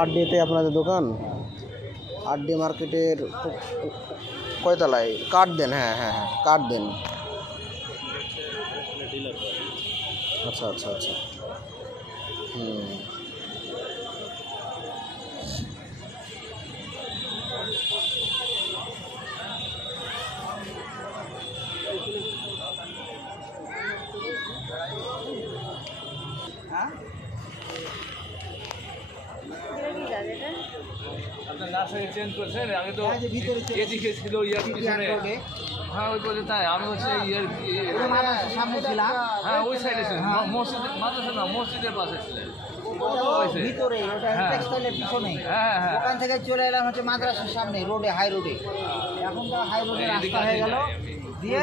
আরডিতে আপনাদের দোকান? আরডি মার্কেটের কয়তলায়? কার্ড দেন, হ্যাঁ হ্যাঁ হ্যাঁ, কার্ড দেন। আচ্ছা আচ্ছা আচ্ছা, হুম। আপনার নার্সারি চেঞ্জ করছেন? আমি তো এদিকে ছিল ইয়ার পিছনে। হ্যাঁ ওই বলে তাই আমি হচ্ছে ইয়ার সামনে ছিলাম। হ্যাঁ ওই সাইডে ছিলেন, মসজিদ মাদ্রাসা না মসজিদের পাশে ছিলেন। ভিতরে ওটা টেক্সটাইলের পিছনে। হ্যাঁ হ্যাঁ, ওখান থেকে চলে এলাম হচ্ছে মাদ্রাসার সামনে রোডে, হাই রোডে। এখন তো হাই রোডে রাস্তা হয়ে গেল দিয়ে